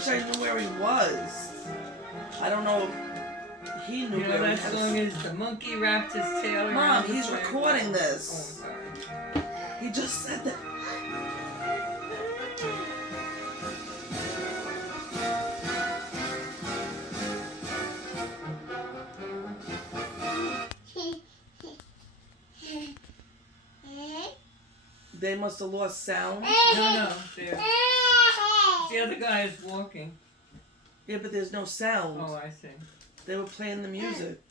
wish I knew where he was. I don't know if he knew where he was. That song is The Monkey Wrapped His Tail Around Mom, the he's Flag. recording this. Oh, I'm sorry. He just said that. They must have lost sound. No. The other guy is walking. Yeah, but there's no sound. Oh, I see. They were playing the music.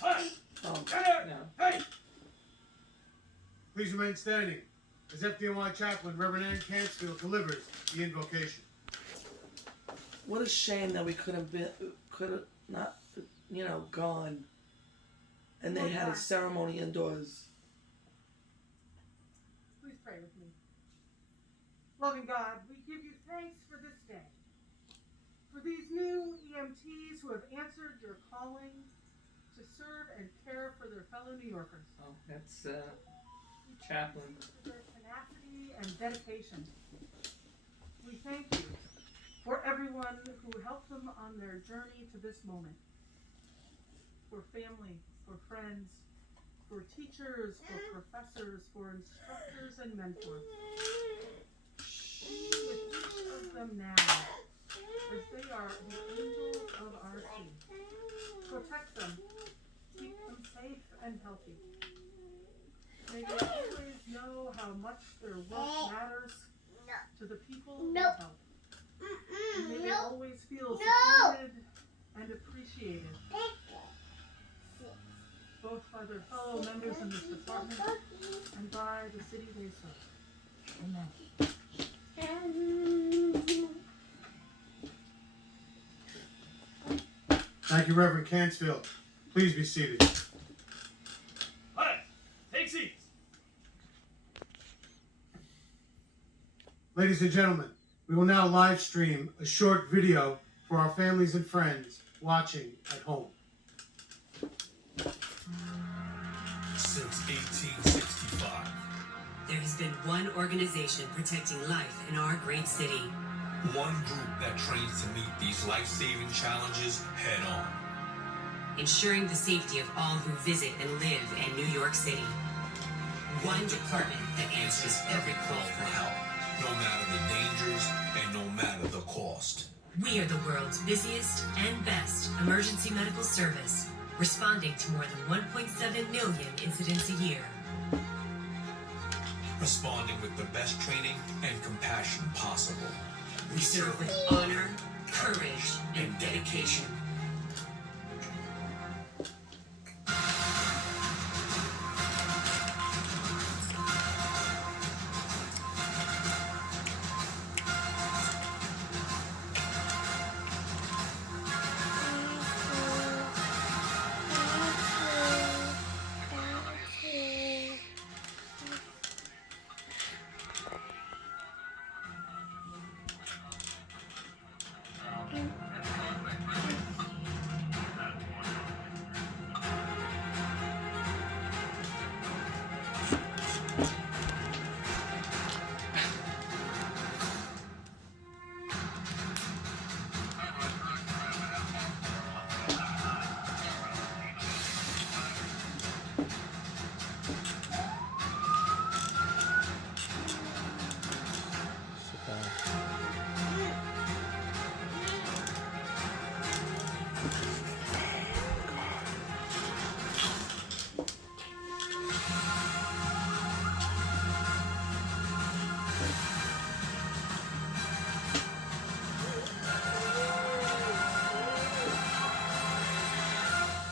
Hush! Oh. No. Hey! Please remain standing as FDNY Chaplain Reverend Ann Cansfield delivers the invocation. What a shame that we could have not, gone. And they had a ceremony indoors. Please pray with me. Loving God, we give you thanks for this day, for these new EMTs who have answered your calling to serve and care for their fellow New Yorkers. Oh, that's Chaplain. For their tenacity and dedication. We thank you for everyone who helped them on their journey to this moment. For family, for friends, for teachers, for professors, for instructors and mentors. Be with each of them now, as they are the angels of our sea. Protect them, keep them safe and healthy. May they always know how much their work matters to the people they help. And may they always feel supported and appreciated, both by their fellow members in this department and by the city they serve. Amen. Thank you, Reverend Cansfield. Please be seated. Hi, take seats. Ladies and gentlemen, we will now live stream a short video for our families and friends watching at home. Since 1865, there has been one organization protecting life in our great city. one group that trains to meet these life-saving challenges head-on. Ensuring the safety of all who visit and live in New York City. One department that answers every call for help. No matter the dangers and no matter the cost. We are the world's busiest and best emergency medical service, responding to more than 1.7 million incidents a year. Responding with the best training and compassion possible. We serve with honor, courage, and dedication.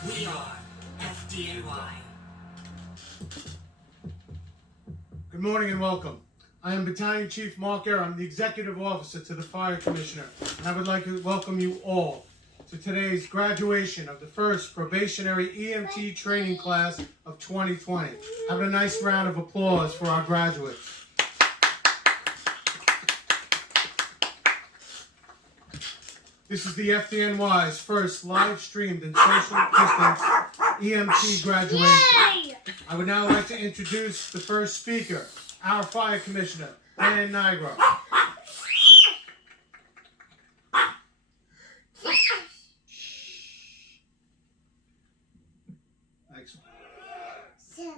We are FDNY. Good morning and welcome. I am Battalion Chief Mark Eyre. I'm the Executive Officer to the Fire Commissioner. And I would like to welcome you all to today's graduation of the first probationary EMT training class of 2020. Have a nice round of applause for our graduates. This is the FDNY's first live-streamed and social distance EMT graduation. I would now like to introduce the first speaker, our Fire Commissioner, Dan Nigro.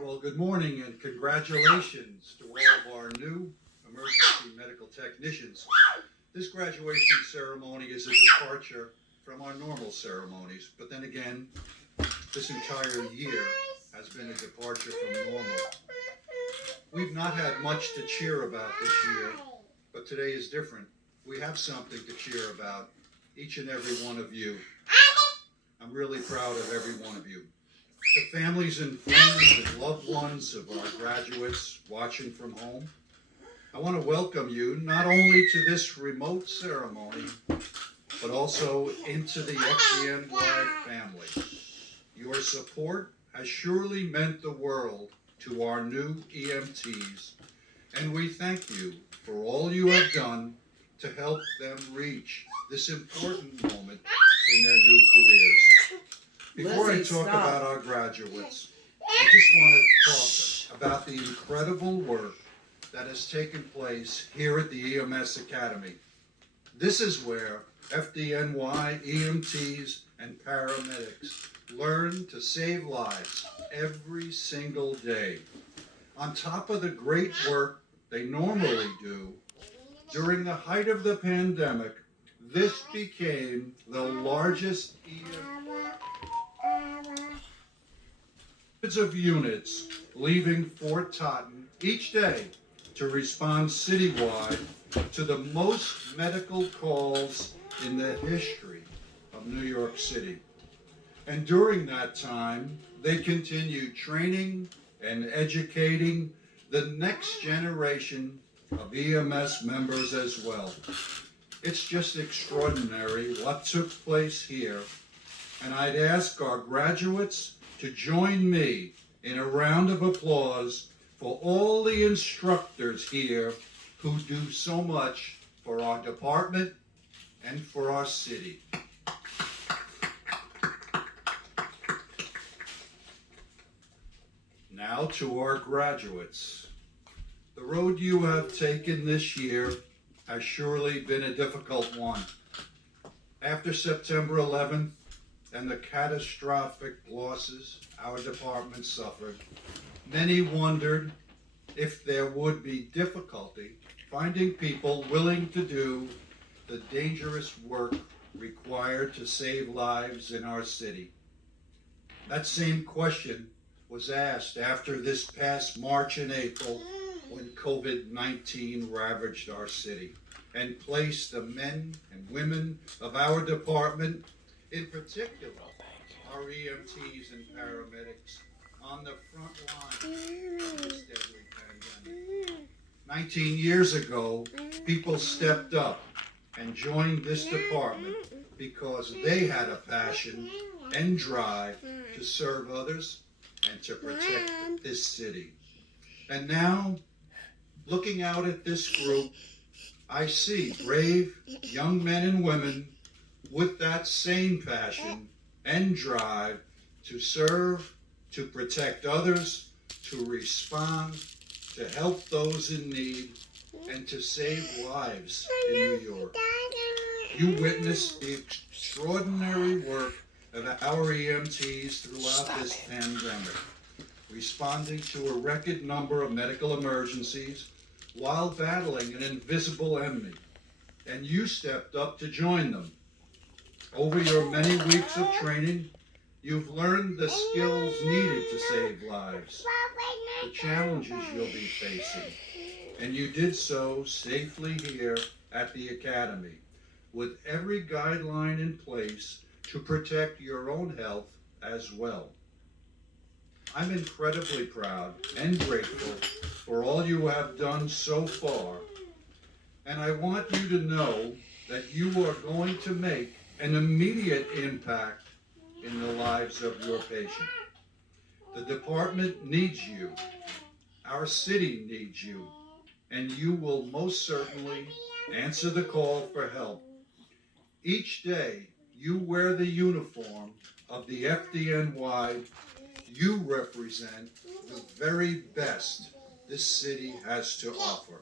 Well, good morning and congratulations to all of our new emergency medical technicians. This graduation ceremony is a departure from our normal ceremonies, but then again, this entire year has been a departure from normal. We've not had much to cheer about this year, but today is different. We have something to cheer about, each and every one of you. I'm really proud of every one of you. The families and friends and loved ones of our graduates watching from home, I want to welcome you not only to this remote ceremony, but also into the FDNY family. Your support has surely meant the world to our new EMTs, and we thank you for all you have done to help them reach this important moment in their new careers. Before I talk about our graduates, I just want to talk about the incredible work that has taken place here at the EMS Academy. This is where FDNY EMTs and paramedics learn to save lives every single day. On top of the great work they normally do, during the height of the pandemic, this became the largest hundreds of units leaving Fort Totten each day to respond citywide to the most medical calls in the history of New York City. And during that time, they continued training and educating the next generation of EMS members as well. It's just extraordinary what took place here, and I'd ask our graduates to join me in a round of applause for all the instructors here who do so much for our department and for our city. Now to our graduates. The road you have taken this year has surely been a difficult one. After September 11th and the catastrophic losses our department suffered, many wondered if there would be difficulty finding people willing to do the dangerous work required to save lives in our city. That same question was asked after this past March and April when COVID-19 ravaged our city and placed the men and women of our department, in particular our EMTs and paramedics, on the front line of this deadly pandemic. 19 years ago, people stepped up and joined this department because they had a passion and drive to serve others and to protect this city. And now, looking out at this group, I see brave young men and women with that same passion and drive to serve, to protect others, to respond, to help those in need, and to save lives in New York. You witnessed the extraordinary work of our EMTs throughout this pandemic, responding to a record number of medical emergencies while battling an invisible enemy, and you stepped up to join them. Over your many weeks of training, you've learned the skills needed to save lives, the challenges you'll be facing, and you did so safely here at the Academy, with every guideline in place to protect your own health as well. I'm incredibly proud and grateful for all you have done so far, and I want you to know that you are going to make an immediate impact in the lives of your patient. The department needs you, our city needs you, and you will most certainly answer the call for help. Each day you wear the uniform of the FDNY, you represent the very best this city has to offer.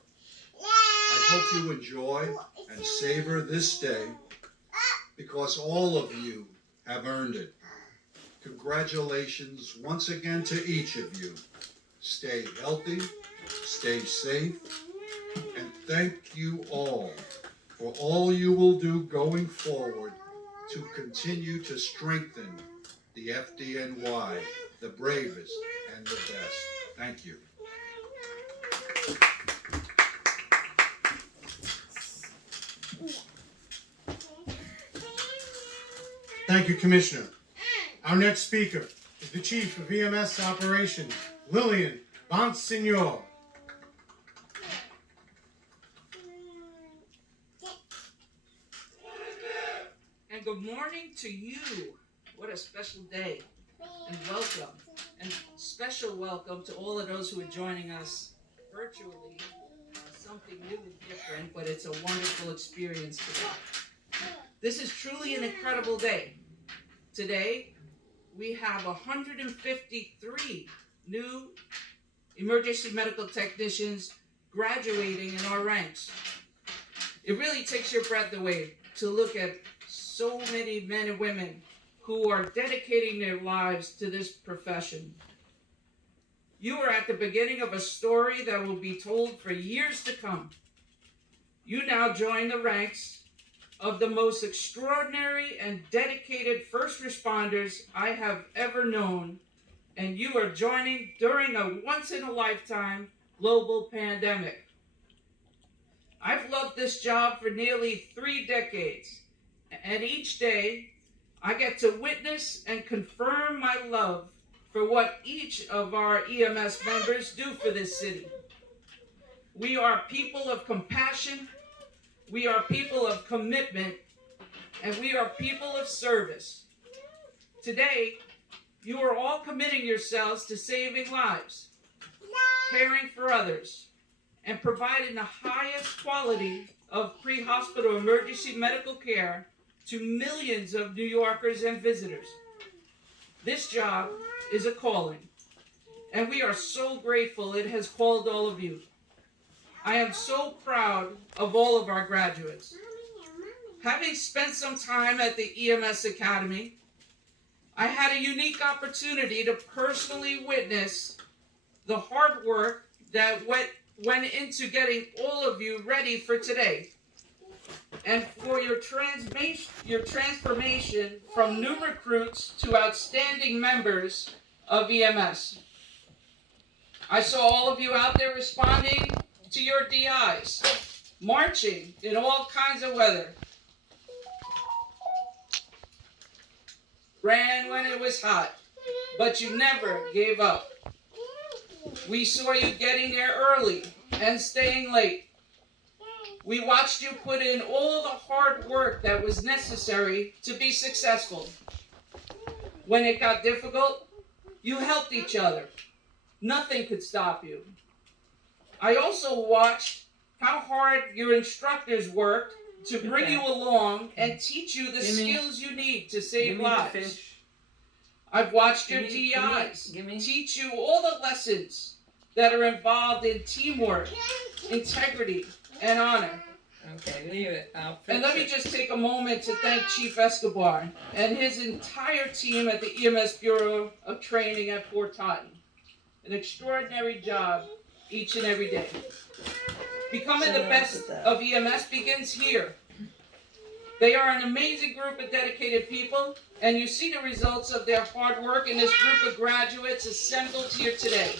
I hope you enjoy and savor this day because all of you have earned it. Congratulations once again to each of you. stay healthy, stay safe, and thank you all for all you will do going forward to continue to strengthen the FDNY, the bravest and the best. Thank you. Thank you, Commissioner. Our next speaker is the Chief of EMS Operations, Lillian Bonsignor. And good morning to you. What a special day. And welcome. And special welcome to all of those who are joining us virtually. Something new and different, but it's a wonderful experience today. This is truly an incredible day. Today, we have 153 new emergency medical technicians graduating in our ranks. It really takes your breath away to look at so many men and women who are dedicating their lives to this profession. You are at the beginning of a story that will be told for years to come. You now join the ranks of the most extraordinary and dedicated first responders I have ever known, and you are joining during a once-in-a-lifetime global pandemic. I've loved this job for nearly 3 decades, and each day I get to witness and confirm my love for what each of our EMS members do for this city. We are people of compassion, we are people of commitment, and we are people of service. Today, you are all committing yourselves to saving lives, caring for others, and providing the highest quality of pre-hospital emergency medical care to millions of New Yorkers and visitors. This job is a calling, and we are so grateful it has called all of you. I am so proud of all of our graduates. Having spent some time at the EMS Academy, I had a unique opportunity to personally witness the hard work that went into getting all of you ready for today, and for your transformation from new recruits to outstanding members of EMS. I saw all of you out there responding to your DIs, marching in all kinds of weather, ran when it was hot, but you never gave up. We saw you getting there early and staying late. We watched you put in all the hard work that was necessary to be successful. When it got difficult, you helped each other. Nothing could stop you. I also watched how hard your instructors worked to bring you along and teach you the skills you need to save lives. I've watched your DIs teach you all the lessons that are involved in teamwork, integrity, and honor. Okay, leave it. And let me just take a moment to thank Chief Escobar and his entire team at the EMS Bureau of Training at Fort Totten. An extraordinary job each and every day. Becoming the best of EMS begins here. They are an amazing group of dedicated people, and you see the results of their hard work in this group of graduates assembled here today.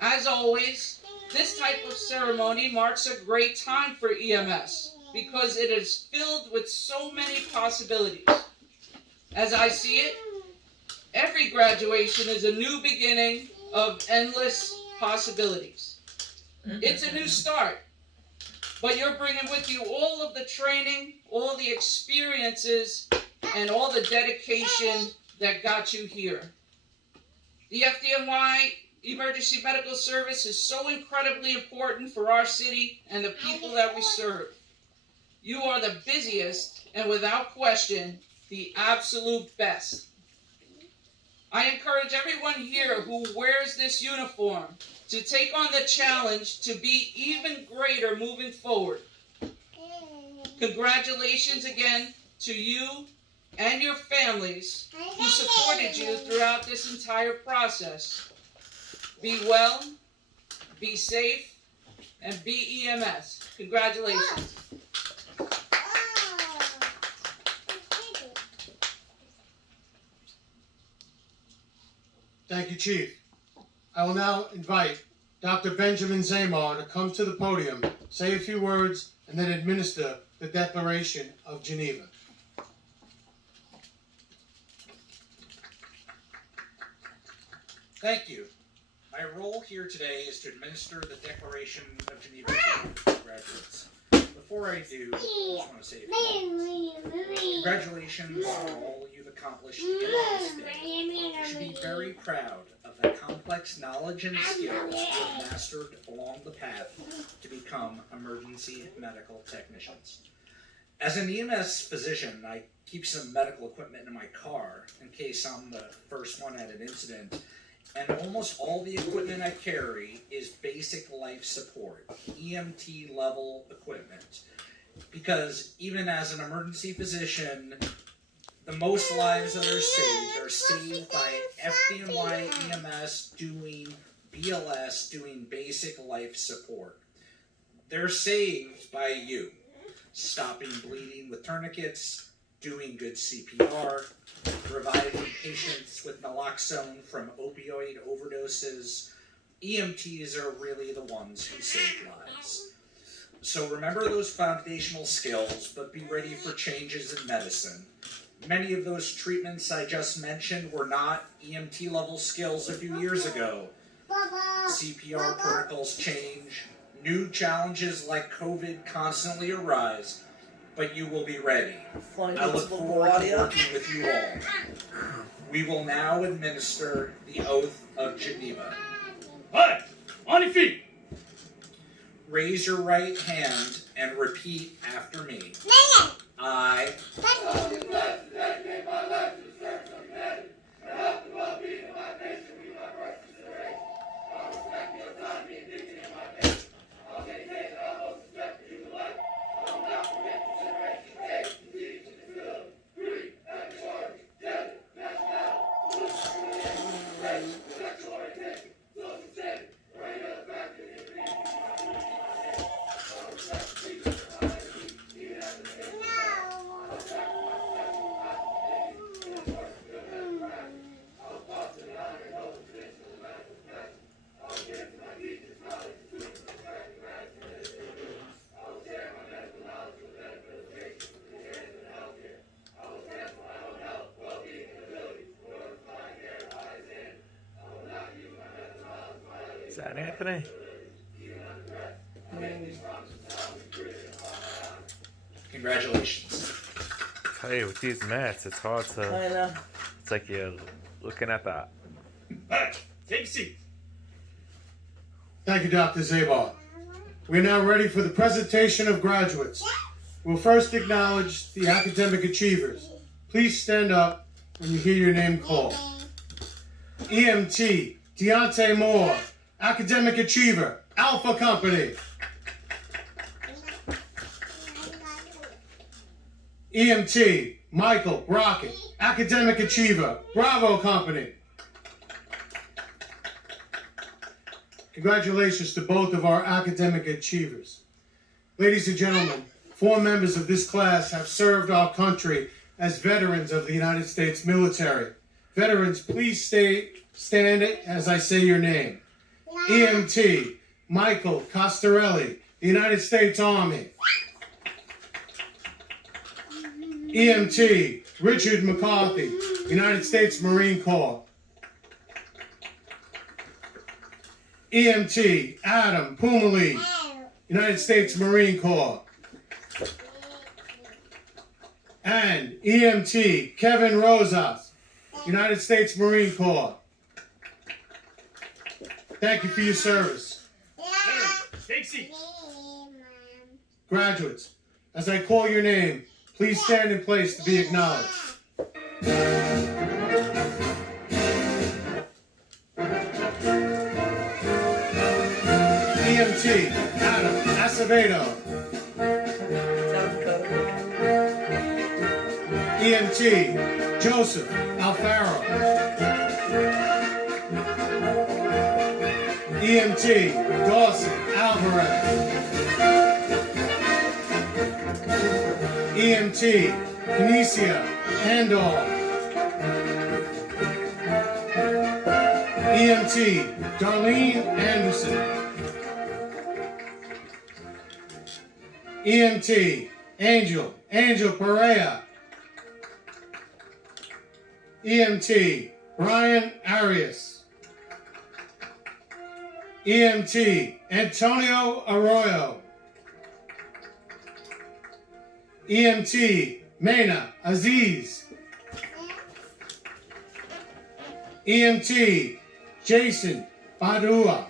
As always, this type of ceremony marks a great time for EMS because it is filled with so many possibilities. As I see it, every graduation is a new beginning of endless possibilities. It's a new start, but you're bringing with you all of the training, all the experiences, and all the dedication that got you here. The FDNY Emergency Medical Service is so incredibly important for our city and the people that we serve. You are the busiest and without question, the absolute best. I encourage everyone here who wears this uniform to take on the challenge to be even greater moving forward. Congratulations again to you and your families who supported you throughout this entire process. Be well, be safe, and be EMS. Congratulations. Thank you, Chief. I will now invite Dr. Benjamin Zamar to come to the podium, say a few words, and then administer the Declaration of Geneva. Thank you. My role here today is to administer the Declaration of Geneva to graduates. Before I do, I just want to say a few words. Congratulations on all you've accomplished in this day. You should be very proud of the complex knowledge and skills you've mastered along the path to become emergency medical technicians. As an EMS physician, I keep some medical equipment in my car in case I'm the first one at an incident. And almost all the equipment I carry is basic life support, EMT level equipment. Because even as an emergency physician, the most lives that are saved by FDNY EMS doing BLS, doing basic life support. They're saved by you, stopping bleeding with tourniquets, doing good CPR, reviving patients with naloxone from opioid overdoses. EMTs are really the ones who save lives. So remember those foundational skills, but be ready for changes in medicine. Many of those treatments I just mentioned were not EMT level skills a few years ago. CPR protocols change. New challenges like COVID constantly arise. But you will be ready. I look forward to working with you all. We will now administer the Oath of Geneva. Alright, on your feet. Raise your right hand and repeat after me. I Is that Anthony? Congratulations. I tell you, with these mats, it's hard to. I know. It's like you're looking at the. Alright, take a seat. Thank you, Dr. Zabar. We're now ready for the presentation of graduates. We'll first acknowledge the academic achievers. Please stand up when you hear your name called. EMT, Deontay Moore, academic achiever, Alpha Company. EMT, Michael Brockett, academic achiever, Bravo Company. Congratulations to both of our academic achievers. Ladies and gentlemen, 4 members of this class have served our country as veterans of the United States military. Veterans, please stand as I say your name. EMT, Michael Costarelli, the United States Army. EMT, Richard McCarthy, United States Marine Corps. EMT, Adam Pumali, United States Marine Corps. And EMT, Kevin Rosas, United States Marine Corps. Thank you for your service. Take seats. Graduates, as I call your name, please stand in place to be acknowledged. EMT, Adam Acevedo. EMT, Joseph Alfaro. EMT Dawson Alvarez. EMT Kinesia Andor. EMT Darlene Anderson. EMT Angel Perea. EMT Brian Arias. EMT Antonio Arroyo. EMT Mena Aziz. EMT Jason Badua.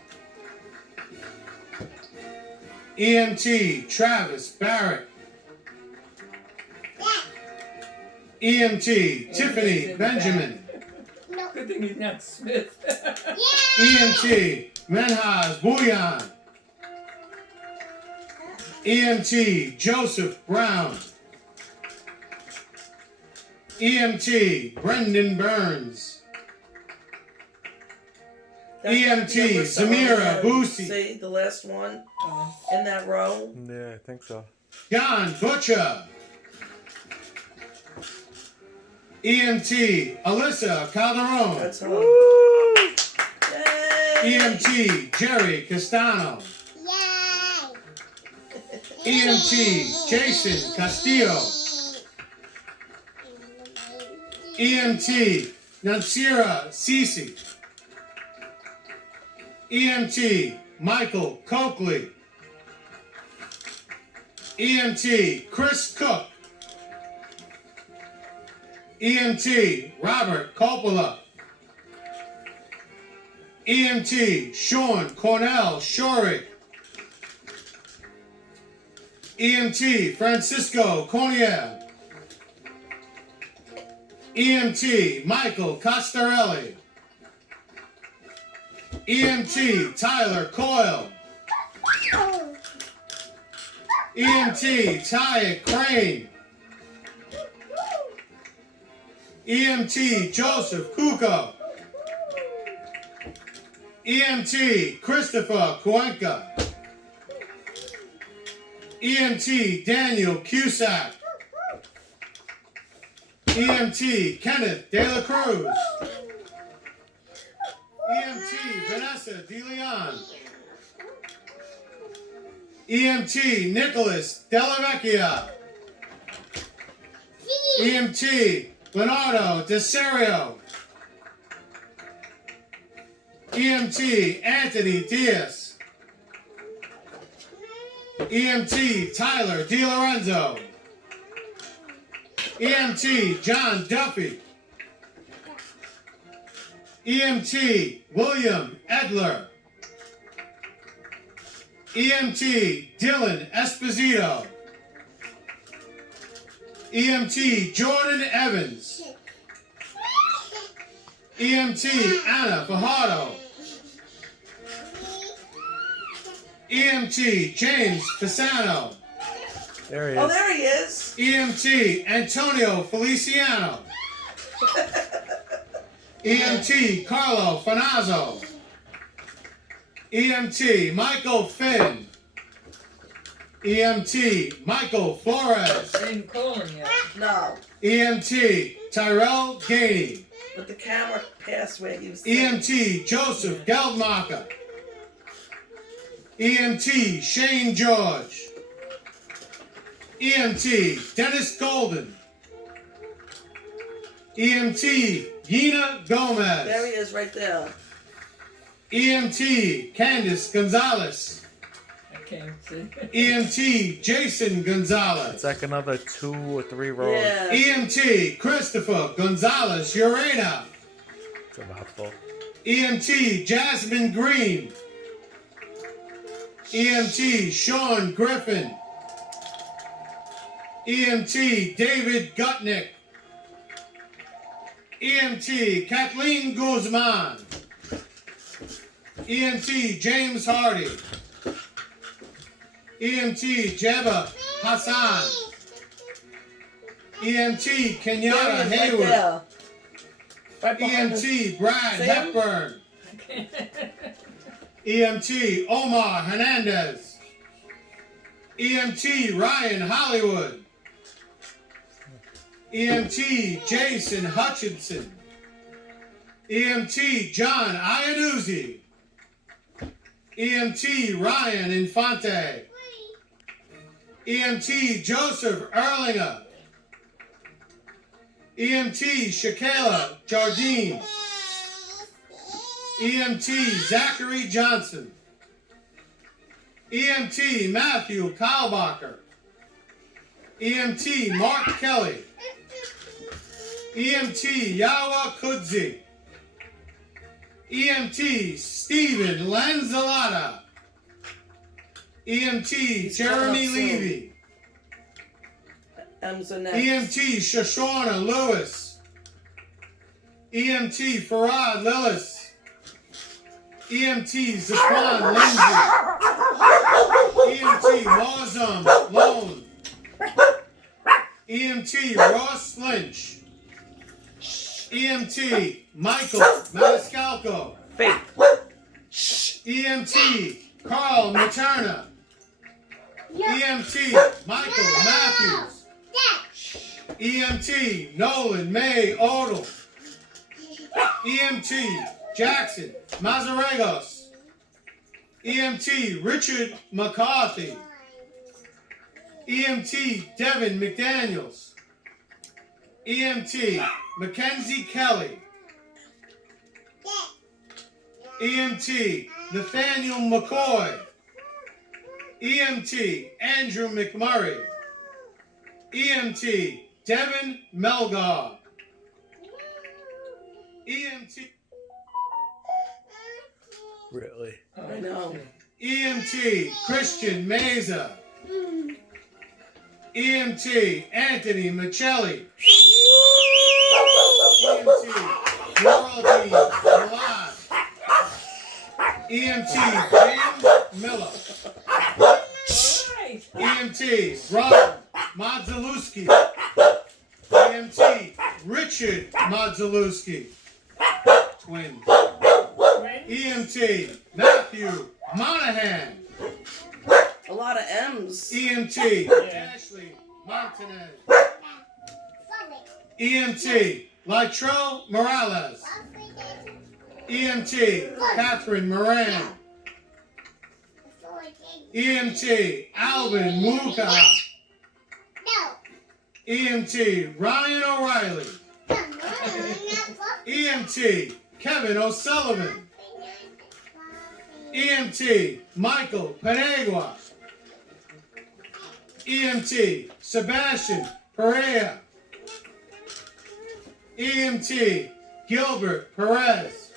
EMT Travis Barrett. EMT Tiffany Benjamin. Good thing he's not Smith. EMT Menhaz Bouyan. EMT Joseph Brown. EMT Brendan Burns. EMT Zamira Boosie. See the last one in that row? Yeah, I think so. John Butcher. EMT Alyssa Calderon. That's her. EMT Jerry Castano. EMT Jason Castillo. EMT Nansira Sisi. EMT Michael Coakley. EMT Chris Cook. EMT Robert Coppola. EMT Sean Cornell Shorey. EMT Francisco Cornier. EMT Michael Costarelli. EMT Tyler Coyle. EMT Ty Crane. EMT Joseph Kuko. EMT Christopher Cuenca. EMT Daniel Cusack. EMT Kenneth De La Cruz. EMT Vanessa De Leon. EMT Nicholas Delavecchia. EMT Leonardo DeSerio. EMT Anthony Diaz. EMT Tyler DiLorenzo. EMT John Duffy. EMT William Edler. EMT Dylan Esposito. EMT Jordan Evans. EMT Anna Fajardo. EMT James Pisano. There he is. Oh, there he is. EMT Antonio Feliciano. EMT Carlo Fanazzo. EMT Michael Finn. EMT Michael Flores. Ain't calling yet. No. EMT Tyrell Gainey. But the camera passed where he was. EMT Joseph Geldmacher. EMT Shane George. EMT Dennis Golden. EMT Gina Gomez. There he is right there. EMT Candice Gonzalez. I can't see. EMT Jason Gonzalez. It's like another 2 or 3 rows. Yeah. EMT Christopher Gonzalez Urena. It's a mouthful. EMT Jasmine Green. EMT Sean Griffin. EMT David Gutnick. EMT Kathleen Guzman. EMT James Hardy. EMT Jeba Hassan. EMT Kenyatta There he is right Hayward. there. Right behind EMT Brad See him? Hepburn. EMT Omar Hernandez. EMT Ryan Hollywood. EMT Jason Hutchinson. EMT John Iannuzzi. EMT Ryan Infante. EMT Joseph Erlinger. EMT Shakayla Jardine. EMT Zachary Johnson. EMT Matthew Kalbacher. EMT Mark Kelly. EMT Yawa Kudzi. EMT Stephen Lanzalata. EMT Jeremy Levy. M's are next. EMT Shoshana Lewis. EMT Farad Lillis. EMT Zaquan Lindsay. EMT Mozum Lone. EMT Ross Lynch. EMT Michael Maniscalco. EMT Carl Materna. EMT Michael Matthews. EMT Nolan May Odell. EMT Jackson Mazaregos. EMT Richard McCarthy. EMT Devin McDaniels. EMT Mackenzie Kelly. EMT Nathaniel McCoy. EMT Andrew McMurray. EMT Devin Melgar. EMT Really? I know. EMT Christian Meza. EMT Anthony Michelli. EMT Geraldine Milad. EMT James Miller. EMT Robert Modzelewski. EMT Richard Modzelewski. Twins. EMT Matthew Monahan. A lot of M's. EMT Ashley Montanez. EMT Lytrell Morales. EMT Catherine Moran. EMT Alvin Muka. EMT Ryan O'Reilly. EMT Kevin O'Sullivan. EMT Michael Penegua. EMT Sebastian Perea. EMT Gilbert Perez.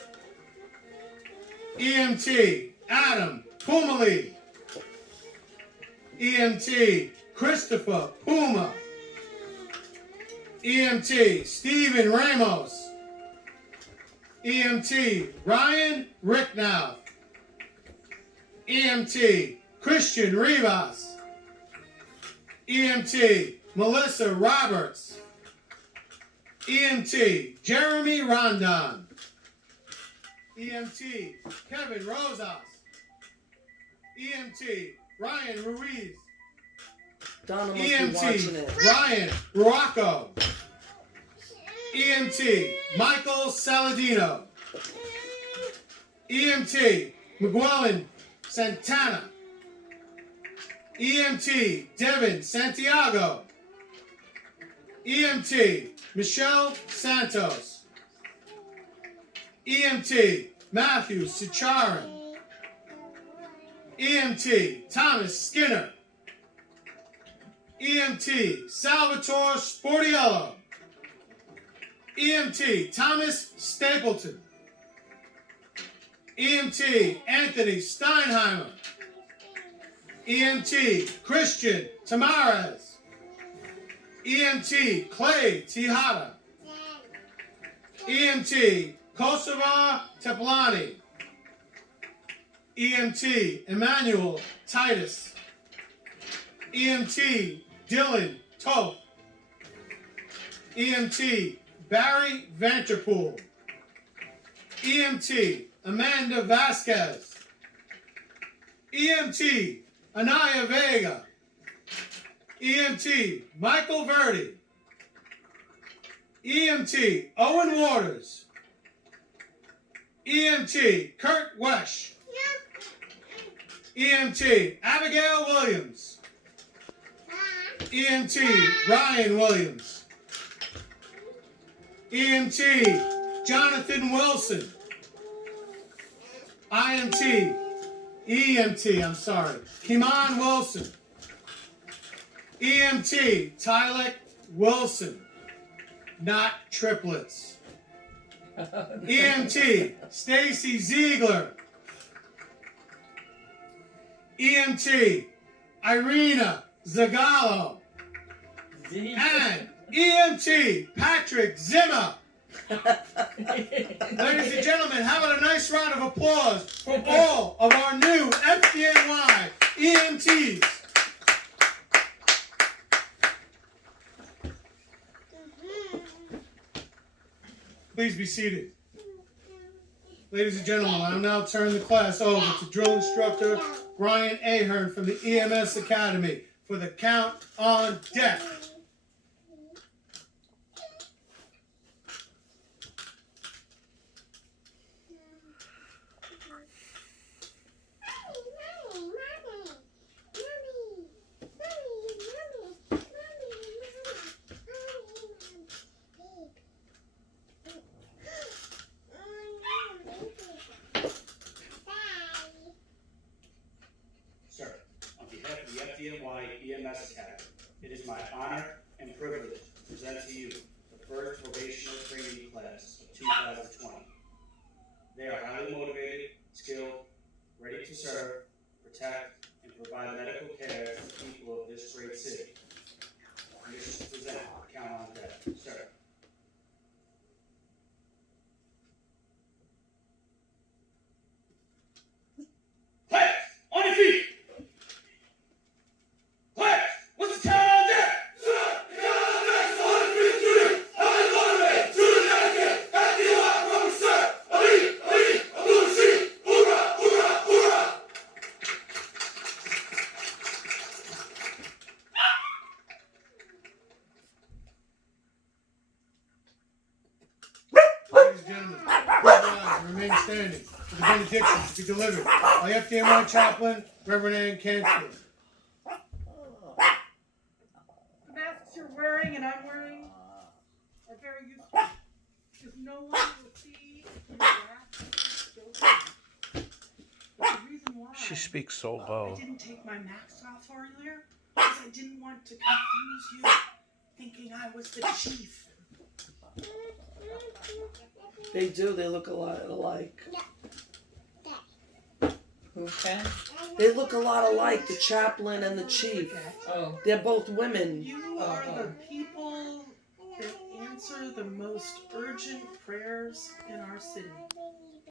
EMT Adam Pumali. EMT Christopher Puma. EMT Stephen Ramos. EMT Ryan Ricknow. EMT Christian Rivas. EMT Melissa Roberts. EMT Jeremy Rondon. EMT Kevin Rosas. EMT Ryan Ruiz. Donna must be watching EMT it. Ryan Rocco. EMT Michael Saladino. EMT Miguelin Santana. EMT Devin Santiago. EMT Michelle Santos. EMT Matthew Sicharan. EMT Thomas Skinner. EMT Salvatore Sportiello. EMT Thomas Stapleton. EMT Anthony Steinheimer. EMT Christian Tamares. EMT Clay Tejada. EMT Kosovar Teplani. EMT Emmanuel Titus. EMT Dylan Toth. EMT Barry Vanterpool. EMT Amanda Vasquez. EMT Anaya Vega. EMT Michael Verdi. EMT Owen Waters. EMT Kurt Wesh. EMT Abigail Williams. EMT Ryan Williams. EMT Jonathan Wilson. EMT, Kimon Wilson. EMT Tylek Wilson. Not triplets. EMT Stacy Ziegler. EMT Irina Zagallo. And EMT Patrick Zimmer. Ladies and gentlemen, how about a nice round of applause for all of our new FDNY EMTs. Please be seated. Ladies and gentlemen, I'll now turn the class over to drill instructor Brian Ahern from the EMS Academy for the count on deck. Sir, on behalf of the FDNY EMS Academy, it is my honor and privilege to present to you the first probationary trainee class of 2020. They are highly motivated, skilled, ready to serve, protect, and provide medical care to the people of this great city. I wish to present the count on deck. Sir. Class, on your feet. Class, what's the count on deck? Ladies and gentlemen, please rise and remain standing for the benediction to be delivered by FDNY Chaplain Reverend Ann Canfield. The masks you're wearing and I'm wearing are very useful because no one will see your mask. But the reason why She speaks so low. I didn't take my mask off earlier because I didn't want to confuse you thinking I was the chief. They do. They look a lot alike. Okay. They look a lot alike, the chaplain and the chief. Oh. They're both women. You are the people that answer the most urgent prayers in our city.